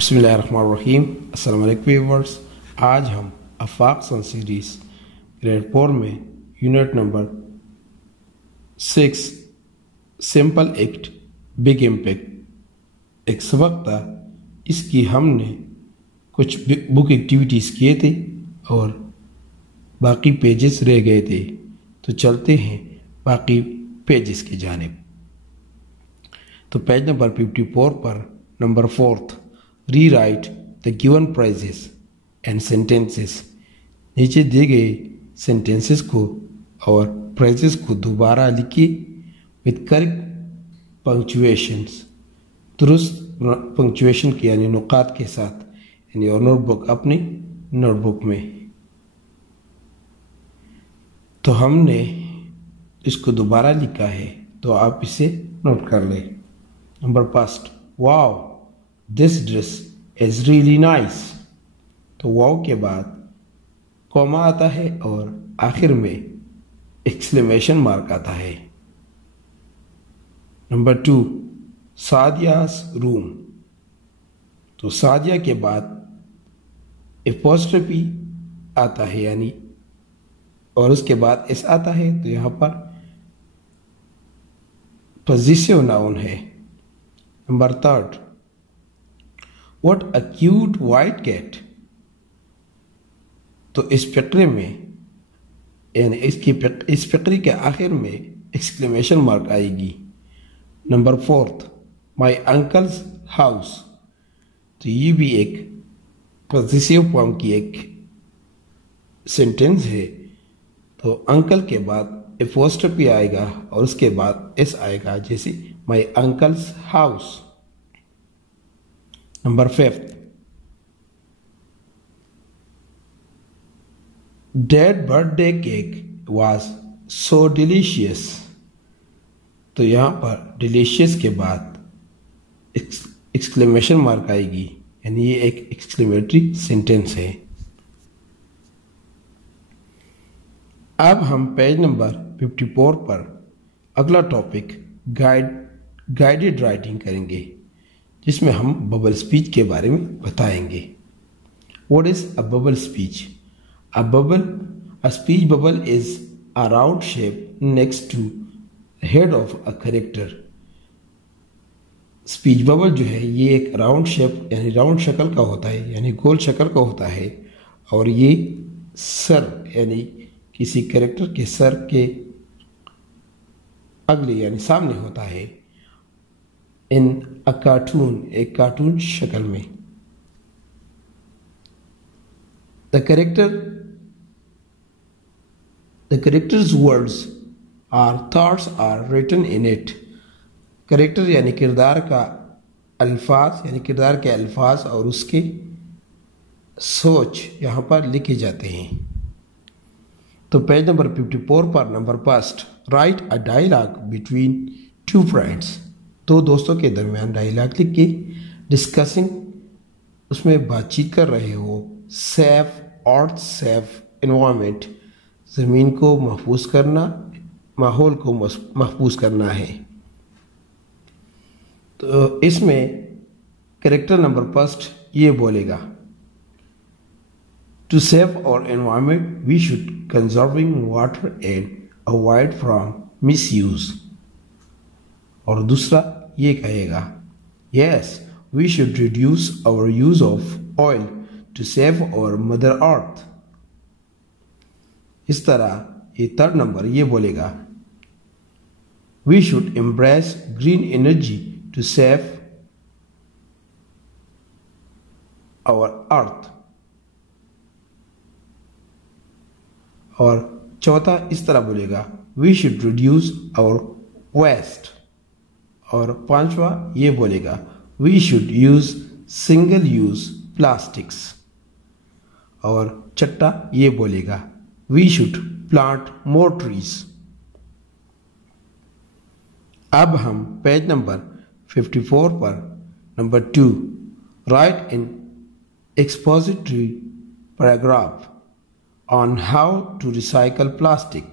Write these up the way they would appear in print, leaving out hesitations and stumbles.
बिस्मिल्लाहिर्रहमानिर्रहीम। अस्सलाम वालेकुम व्यूअर्स। आज हम आफाक सन सीरीज ग्रेड 4 में unit number 6 simple act big impact एक सबक था। इसकी हमने कुछ बुक एक्टिविटीज़ किए थे और बाकी पेजेस रह गए थे, तो चलते हैं बाकी पेजेस की जानिब। तो पेज नंबर 54 पर number 4 rewrite the given phrases and sentences. नीचे दिए गए सेंटेंसेस को और फ्रेजेस को दोबारा लिखिए विद करेक्ट पंक्चुएशंस, दुरुस्त पंक्चुएशन के यानी नुकात के साथ, यानी और नोटबुक अपनी नोटबुक में। तो हमने इसको दोबारा लिखा है, तो आप इसे नोट कर लें। Number first, wow this dress is really nice. तो वाओ के बाद कॉमा आता है और आखिर में एक्सक्लेमेशन मार्क आता है। Number 2, Sadia's room. तो सादिया के बाद एपोस्ट्रोफी आता है यानी और उसके बाद एस आता है, तो यहां पर पॉजिटिव नाउन है। Number 3, what a cute white cat. तो इस फकरे में यानी इस फकरे के आखिर में एक्सक्लेमेशन मार्क आएगी। नंबर 4, माई अंकल्स हाउस। तो ये भी एक पॉजिटिव फॉर्म की एक सेंटेंस है। तो अंकल के बाद एपोस्ट्रोफी आएगा और उसके बाद एस आएगा, जैसे my uncle's house. Number 5, dad's birthday cake was so delicious. तो यहां पर डिलीशियस के बाद एक्सक्लेमेशन मार्क आएगी, यानी ये एक एक्सक्लेमेटरी सेंटेंस है। अब हम पेज नंबर 54 पर अगला टॉपिक गाइडेड राइटिंग करेंगे, जिसमें हम बबल स्पीच के बारे में बताएंगे। What is a bubble speech? A speech bubble is a round shape next to the head of a character. Speech bubble जो है ये एक राउंड शेप यानी राउंड शक्ल का होता है, यानी गोल शक्ल का होता है, और ये सर यानी किसी कैरेक्टर के सर के अगले यानी सामने होता है। इन अ कार्टून, एक कार्टून शक्ल में। The character's words or thoughts are written in it. Character यानी किरदार का अल्फाज यानी किरदार के अल्फाज और उसके सोच यहाँ पर लिखे जाते हैं। तो पेज नंबर 54 पर number 1, write a dialogue between two friends. दो दोस्तों के दरमियान डायलॉग लिख के डिस्कसिंग, उसमें बातचीत कर रहे हो। सेफ और सेफ एनवायरनमेंट, ज़मीन को महफूज करना, माहौल को महफूज करना है। तो इसमें कैरेक्टर नंबर 1 ये बोलेगा, to save our environment we should conserving water and avoid from misuse. और दूसरा ये कहेगा, yes we should reduce our use of oil to save our mother earth. इस तरह ये 3rd नंबर ये बोलेगा, we should embrace green energy to save our earth. और चौथा इस तरह बोलेगा, we should reduce our waste. और 5वां ये बोलेगा, we should use single use plastics. और 6ठा ये बोलेगा, we should plant more trees. अब हम पेज नंबर 54 पर number 2, write in expository paragraph on how to recycle plastic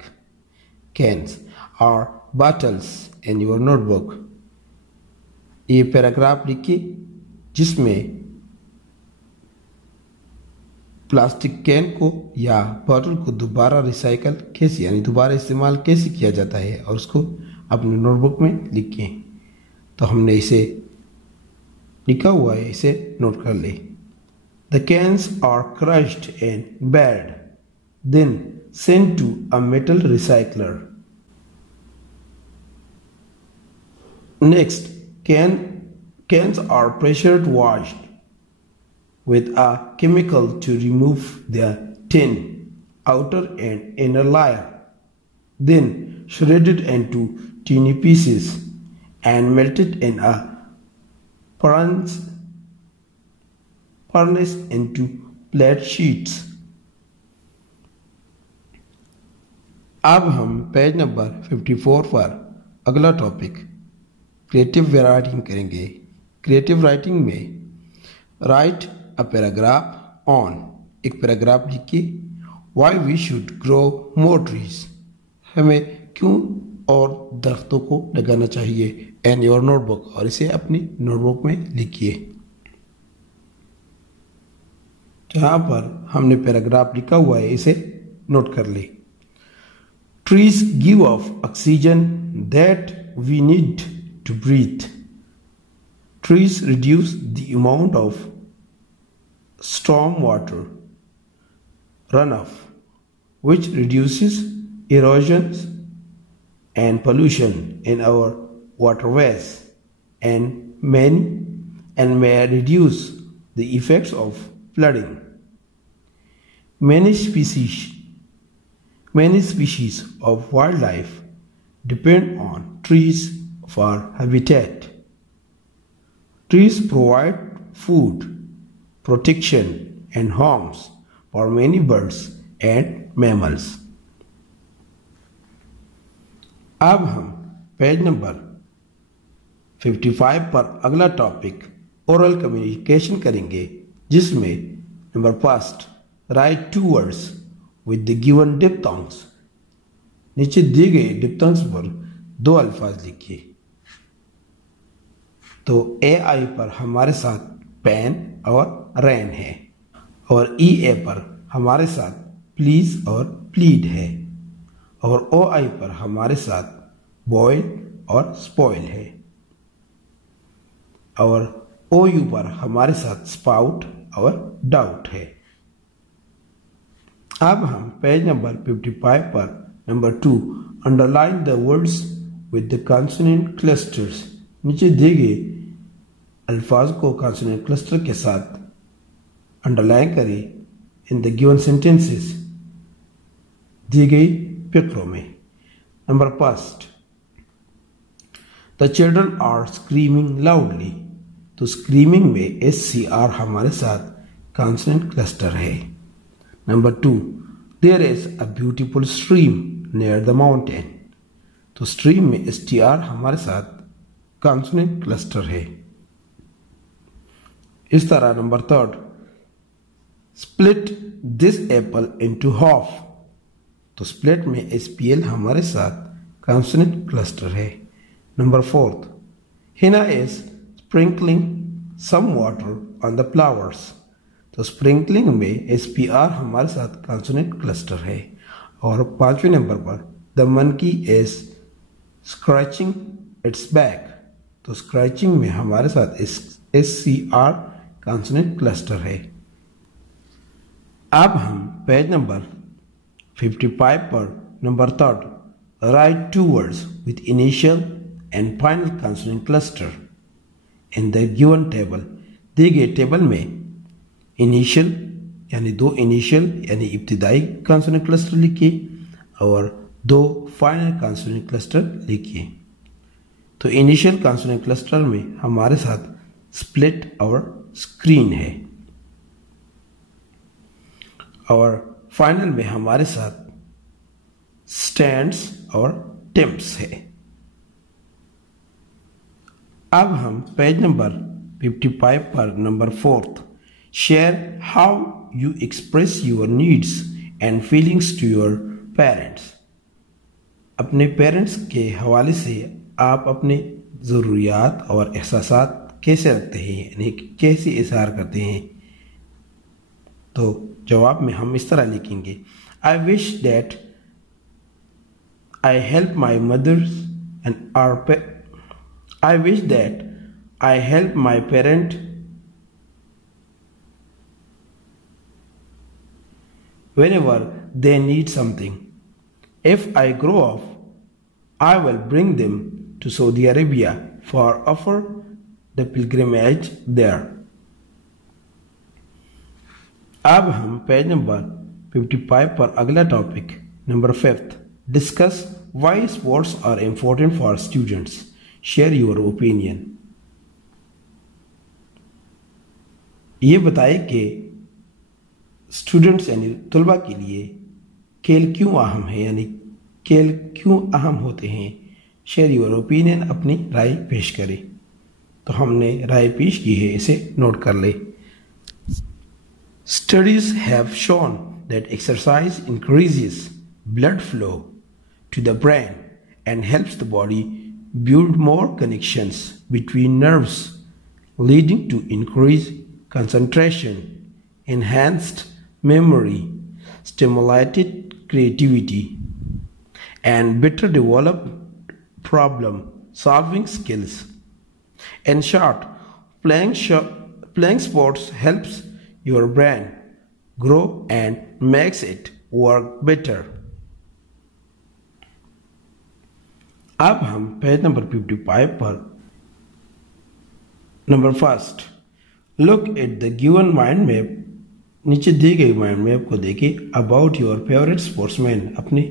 cans or bottles in your notebook। ये पैराग्राफ लिखिए जिसमें प्लास्टिक कैन को या बॉटल को दोबारा रिसाइकल कैसे यानी दोबारा इस्तेमाल कैसे किया जाता है और उसको अपने नोटबुक में लिखें। तो हमने इसे लिखा हुआ है, इसे नोट कर ले। The cans are crushed and bad then sent to a metal recycler. Next, cans are pressure washed with a chemical to remove their tin, outer and inner layer, then shredded into tiny pieces and melted in a furnace into flat sheets. अब हम page number 54 पर अगला topic creative writing करेंगे। Creative writing में write a paragraph on, एक paragraph लिखिए why we should grow more trees, हमें क्यों और दरख्तों को लगाना चाहिए, एंड योर नोटबुक, और इसे अपनी नोटबुक में लिखिए। जहां पर हमने पैराग्राफ लिखा हुआ है इसे नोट कर ले। Trees give off oxygen that we need to breathe. Trees reduce the amount of storm water runoff, which reduces erosions and pollution in our waterways and may reduce the effects of flooding. Many species of wildlife depend on trees for habitat. Trees provide food, protection, and homes for many birds and mammals. अब हम page number 55 पर अगला topic oral communication करेंगे, जिसमें number first right 2 words with the given diphthongs। नीचे दिए गए diphthongs पर 2 अल्फाज लिखिए। तो AI पर हमारे साथ पेन और रैन है, और EA पर हमारे साथ प्लीज और प्लीड है, और OI पर हमारे साथ बॉयल और स्पॉइल है, और OU पर हमारे साथ स्पाउट और डाउट है। अब हम पेज नंबर 55 पर number 2 underline the words with the consonant clusters. नीचे दिए गए अल्फाज को कॉन्सोनेंट क्लस्टर के साथ अंडरलाइन करें इन द गिवन सेंटेंसेस दी गई फिक्रों में। Number first, the children are screaming loudly. तो स्क्रीमिंग में SCR हमारे साथ कॉन्सोनेंट क्लस्टर है। Number 2, there is a beautiful stream near the mountain. तो स्ट्रीम में STR हमारे साथ कॉन्सोनेंट क्लस्टर है। इस तरह number 3, split this apple into half. तो स्प्लिट में SPL हमारे साथ कॉन्सोनेंट क्लस्टर है। Number 4, Hina is sprinkling some water on the flowers. तो स्प्रिंकलिंग में SPR हमारे साथ कॉन्सोनेंट क्लस्टर है। और 5वें नंबर पर the monkey is scratching it's back. तो स्क्रैचिंग में हमारे साथ SCR कॉन्सोनेंट क्लस्टर है। अब हम पेज नंबर 55 पर number 3 right 2 words with initial and final consonant cluster in the given table। दिए गए टेबल में इनिशियल यानी 2 इनिशियल यानी इब्तिदाई कॉन्सोनेंट क्लस्टर लिखिए और 2 फाइनल कॉन्सोनेंट क्लस्टर लिखिए। तो इनिशियल कॉन्सोनेंट क्लस्टर में हमारे साथ स्प्लिट और स्क्रीन है, और फाइनल में हमारे साथ स्टैंड्स और टिम्प्स है। अब हम पेज नंबर 55 पर number 4 share how you express your needs and feelings to your parents. अपने पेरेंट्स के हवाले से आप अपने ज़रूरियात और एहसासात कैसे रखते हैं, यानी कैसे इजहार करते हैं। तो जवाब में हम इस तरह लिखेंगे, I wish that I help my mothers and I wish that I help my parent whenever they need something. If I grow up, I will bring them to Saudi Arabia for offer the pilgrimage there. अब हम page number 55 पर अगला topic number 5 discuss why sports are important for students, share your opinion. ये बताए कि students यानी तलबा के लिए खेल क्यों अहम है, यानी खेल क्यों अहम होते हैं। शेयर योर ओपिनियन, अपनी राय पेश करें। तो हमने राय पेश की है, इसे नोट कर ले। Studies have shown that exercise increases blood flow to the brain and helps the body build more connections between nerves, leading to increase concentration, enhanced memory, stimulated creativity, and better developed problem solving skills. In short, playing sports helps your brain grow and makes it work better. अब हम page number 55 पर number 1 look at the given mind map, नीचे दी गई mind map को देखिए। About your favourite sportsman, अपने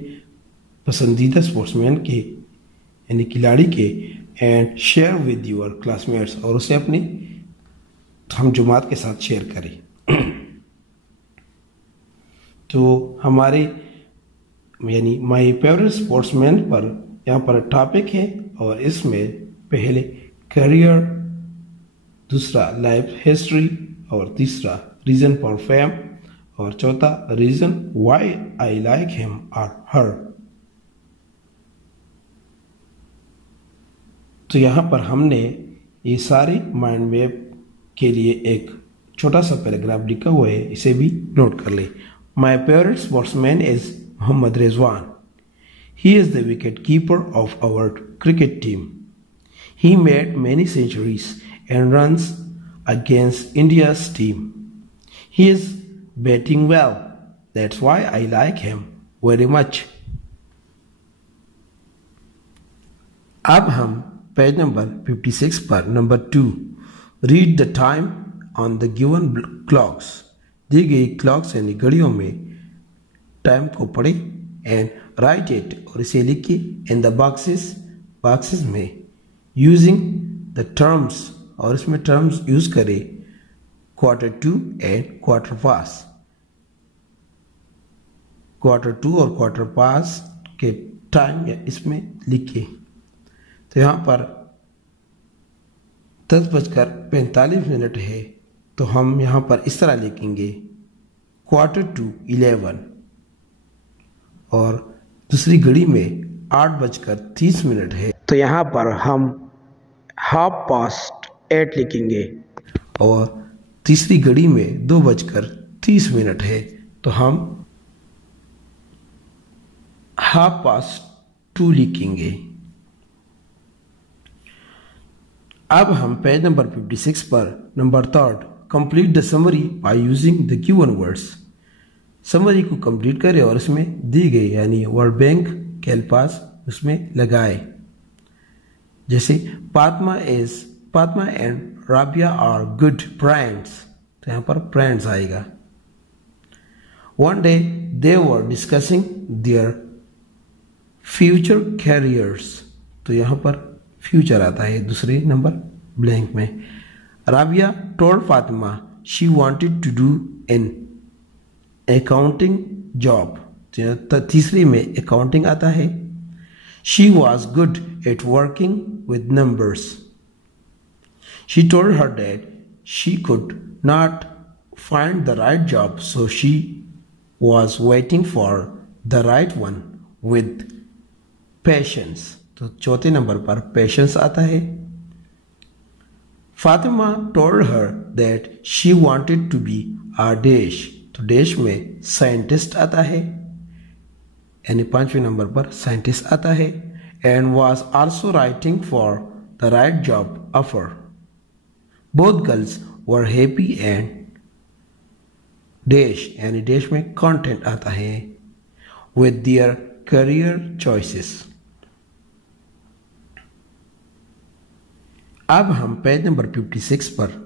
पसंदीदा sportsman के यानी खिलाड़ी के, and share with your classmates, और उसे अपनी हमजुमात के साथ शेयर करें। तो हमारे यानी माई फेवरेट स्पोर्ट्समैन पर यहाँ पर टॉपिक है, और इसमें पहले करियर, दूसरा लाइफ हिस्ट्री, और तीसरा रीजन फॉर फेम, और चौथा reason why I like him और हर। तो यहां पर हमने ये सारी माइंड मैप के लिए एक छोटा सा पैराग्राफ लिखा हुआ है, इसे भी नोट कर ले। My favourite sportsman is Mohammad Rizwan. He is the wicket keeper of our cricket team. He made many centuries and runs against India's team. He is batting well. That's why I like him very much. अब हम page number 56 पर number 2 read the time on the given clocks, दी गई clocks यानी घड़ियों में time को पढ़े, एंड राइट इट, और इसे लिखिए इन द बॉक्सेस में यूजिंग द टर्म्स, और इसमें टर्म्स यूज करें Q2 and Q pass. Q2 और Q पास के टाइम इसमें लिखिए। तो यहाँ पर 10:45 है, तो हम यहाँ पर इस तरह लिखेंगे Q2 11, और दूसरी घड़ी में 8:30 है, तो यहाँ पर हम 8:30 लिखेंगे, और तीसरी घड़ी में 2:30 है, तो हम 2:30 लिखेंगे। अब हम पेज नंबर 56 पर number 3 complete the summary by using the given words. Summary को कंप्लीट करें और इसमें दी गई यानी वर्ड बैंक के अल्फाज उसमें लगाए। जैसे Fatima and Rabia are good friends, तो यहाँ पर फ्रेंड्स आएगा। One day they were discussing their future careers, तो यहाँ पर फ्यूचर आता है दूसरे नंबर ब्लैंक में। Rabia told Fatima she wanted to do an accounting job, तो तीसरी में अकाउंटिंग आता है। She was good at working with numbers. She told her that she could not find the right job, so she was waiting for the right one with patience. तो चौथे number पर patience आता है। Fatima told her that she wanted to be a dash, तो dash में scientist आता है, यानी 5वें नंबर पर साइंटिस्ट आता है। And was also writing for the right job offer. Both girls were happy and dash, यानी डैश में कंटेंट आता है विद देयर करियर चॉइसेस। अब हम पेज नंबर 56 पर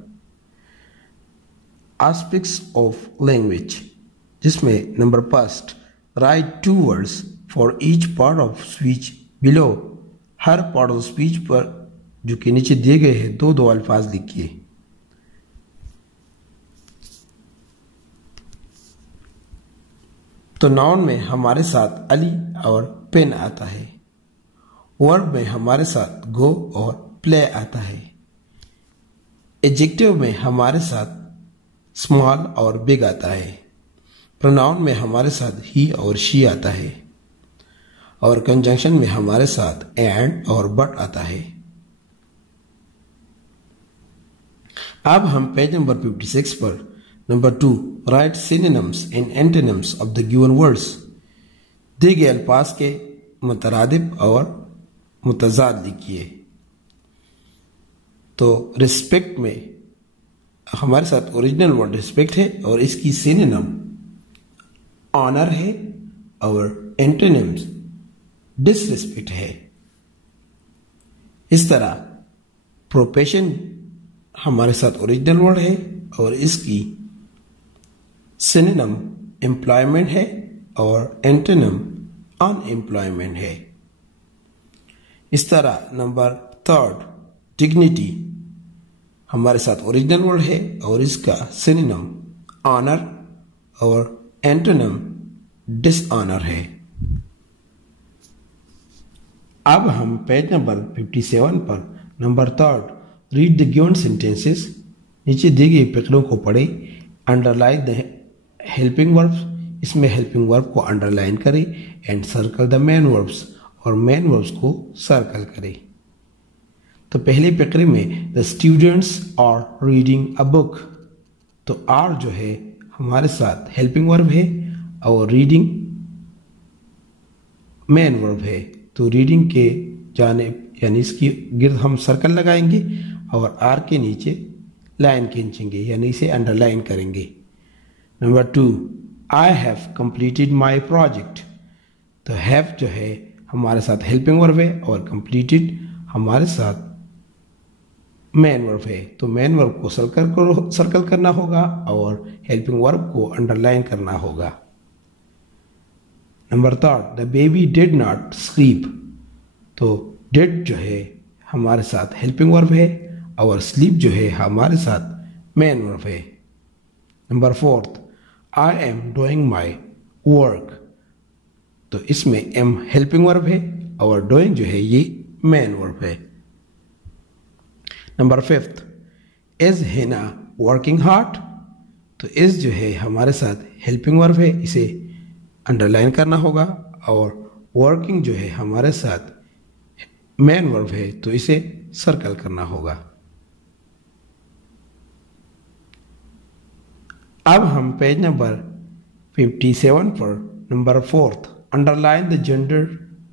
एस्पेक्ट्स ऑफ लैंग्वेज, जिसमें number first right 2 words for each part of speech below. Her part of speech पर जो कि नीचे दिए गए हैं दो अल्फाज लिखिए। तो नाउन में हमारे साथ अली और पेन आता है। वर्ब में हमारे साथ गो और प्ले आता है। एडजेक्टिव में हमारे साथ स्मॉल और बिग आता है। प्रोनाउन में हमारे साथ ही और शी आता है। और कंजंक्शन में हमारे साथ एंड और बट आता है। अब हम पेज नंबर 56 पर number 2 right synonyms and antonyms of the given words. दिए गए अल्फाज के मुतरादिफ और मुतजाद लिखिए। तो रिस्पेक्ट में हमारे साथ ओरिजिनल वर्ड रिस्पेक्ट है और इसकी सिनोनिम ऑनर है और एंटोनिम्स डिसरिस्पेक्ट है। इस तरह प्रोफेशन हमारे साथ ओरिजिनल वर्ड है और इसकी सिनोनिम एम्प्लॉयमेंट है और एंटोनिम अनएम्प्लॉयमेंट है। इस तरह नंबर 3 डिग्निटी हमारे साथ ओरिजिनल वर्ड है और इसका सिनोनिम ऑनर और एंटोनिम डिसऑनर है। अब हम पेज नंबर 57 पर number 3 read the given sentences. नीचे दिए गए फकरों को पढ़े। अंडरलाइन द हेल्पिंग वर्ब्स, इसमें हेल्पिंग वर्ब को अंडरलाइन करें and circle the main verbs, और मेन वर्ब्स को सर्कल करें। तो पहले फकरे में the students are reading a book, तो आर जो है हमारे साथ हेल्पिंग वर्ब है और रीडिंग मेन वर्ब है। तो रीडिंग के जानिब यानी इसकी गिर्द हम सर्कल लगाएंगे और आर के नीचे लाइन खींचेंगे यानी इसे अंडरलाइन करेंगे। Number 2 I have completed my project, तो हैव जो है हमारे साथ हेल्पिंग वर्ब है और कंप्लीटेड हमारे साथ मेन वर्ब है। तो मेन वर्ब को सर्कल करना होगा और हेल्पिंग वर्ब को अंडरलाइन करना होगा। Number 3 the baby did not sleep, तो डिड जो है हमारे साथ हेल्पिंग वर्ब है और स्लीप जो है हमारे साथ मेन वर्ब है। Number 4 I am doing my work, तो इसमें एम हेल्पिंग वर्ब है और डूइंग जो है ये मेन वर्ब है। Number 5 is Hina working hard, तो इज जो है हमारे साथ हेल्पिंग वर्ब है, इसे अंडरलाइन करना होगा और वर्किंग जो है हमारे साथ मेन वर्ब है तो इसे सर्कल करना होगा। अब हम पेज नंबर 57 पर number 4 underline the gender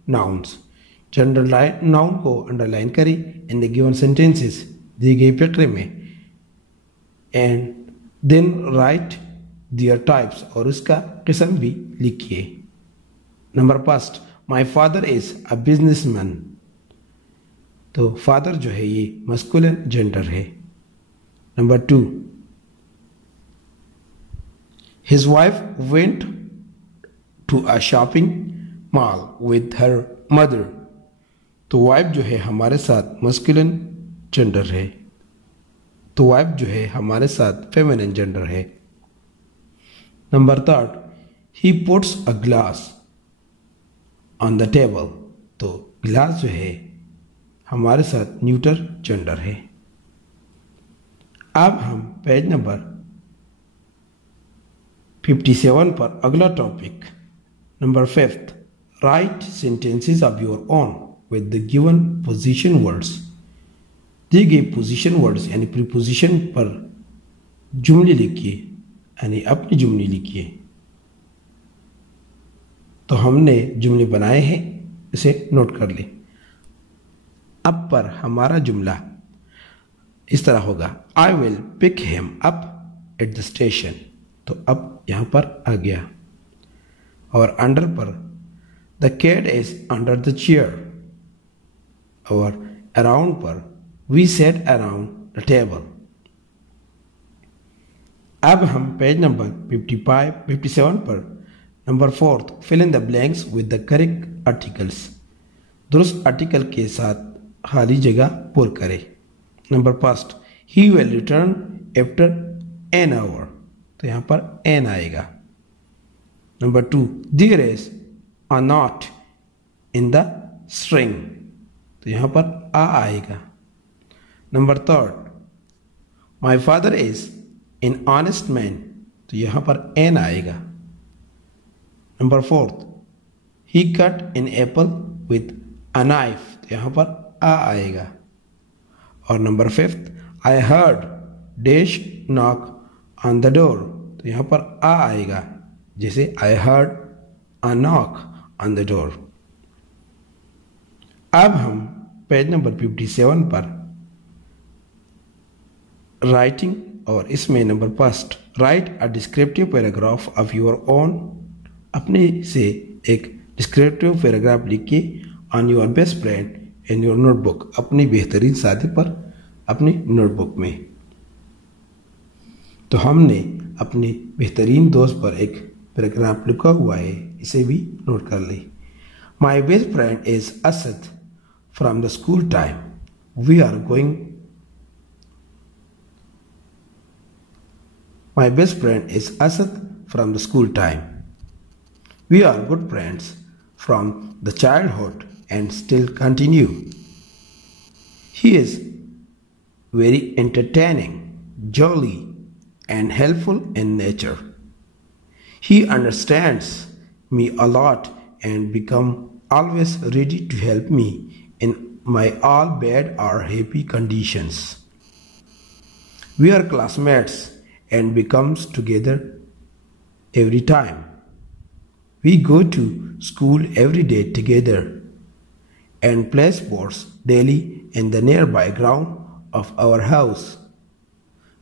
nouns. Gender noun को अंडरलाइन करें इन द गिवन सेंटेंसेस, दी गई फकरे में, and then write their types, और उसका किस्म भी लिखिए। Number 5 my father is a businessman, तो फादर जो है ये मस्कुलिन जेंडर है। Number 2 his wife went to a shopping mall with her mother, तो वाइफ जो है हमारे साथ मस्कुलिन जेंडर है, तो वाइफ जो है हमारे साथ फेमिनिन जेंडर है। Number 3 he puts a glass on the table, तो ग्लास जो है हमारे साथ न्यूटर जेंडर है। अब हम पेज नंबर 57 पर अगला topic number 5 right sentences of your own with the given position words. दिए गए पोजीशन वर्ड्स यानी प्रीपोजिशन पर जुमले लिखिए यानी अपनी जुमले लिखिए। तो हमने जुमले बनाए हैं, इसे नोट कर ले। अब पर हमारा जुमला इस तरह होगा, I will pick him up at the station. तो अब यहाँ पर आ गया। और अंडर पर the cat is under the chair. और अराउंड पर we set around the table. अब हम पेज नंबर 57 पर number 4 fill in the blanks with the correct articles. दुरुस्त आर्टिकल के साथ खाली जगह पूर करें। Number 1 he will return after an hour. तो यहाँ पर एन आएगा। Number 2 there is a knot in the string. तो यहाँ पर आ आएगा। Number 3 my father is an honest man. तो यहाँ पर एन आएगा। Number 4 he cut an apple with a knife. तो यहाँ पर आ आएगा। और number 5 I heard dash knock on the door. तो यहाँ पर आ आएगा, जैसे I heard a knock on the door. अब हम पेज नंबर 57 पर राइटिंग, और इसमें number 1 write a descriptive paragraph of your own. अपने से एक डिस्क्रिप्टिव पैराग्राफ लिखिए on your best friend in your notebook. अपनी बेहतरीन साथी पर अपनी नोटबुक में। तो हमने अपने बेहतरीन दोस्त पर एक पैराग्राफ लिखा हुआ है, इसे भी नोट कर ले। My best friend is Asad from the school time. We are going. My best friend is Asad from the school time. We are good friends from the childhood and still continue. He is very entertaining, jolly, and helpful in nature. He understands me a lot and become always ready to help me in my all bad or happy conditions. We are classmates and becomes together every time. We go to school every day together and play sports daily in the nearby ground of our house.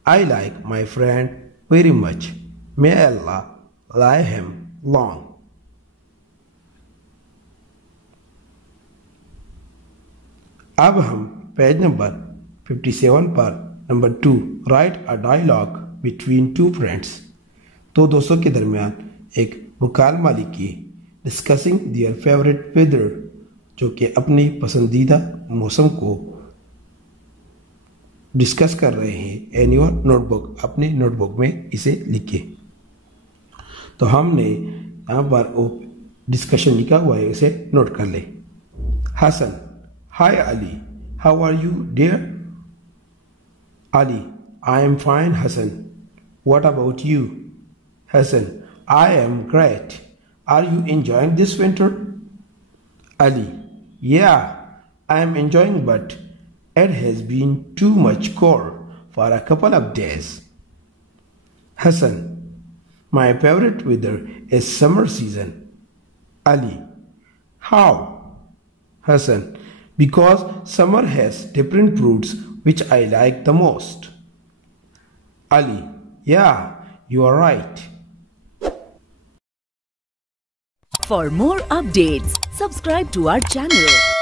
I like my friend very much. May Allah live him long. अब हम page number 57 पर number 2 write a dialogue between two friends. दो दोस्तों के दरमियान एक मुकालमा लिखिए discussing their favourite weather, जो कि अपनी पसंदीदा मौसम को डिस्कस कर रहे हैं। इन योर नोटबुक, अपनी नोटबुक में इसे लिखिए। तो हमने यहाँ पर वो डिस्कशन लिखा हुआ है, इसे नोट कर ले। Hasan, hi Ali, how are you dear? Ali, I am fine Hasan, what about you? Hasan, I am great, are you enjoying this winter? Ali, yeah, I am enjoying, but it has been too much cold for a couple of days. Hassan, my favorite weather is summer season. Ali, how? Hassan, because summer has different fruits which I like the most. Ali, yeah, you are right. For more updates, subscribe to our channel.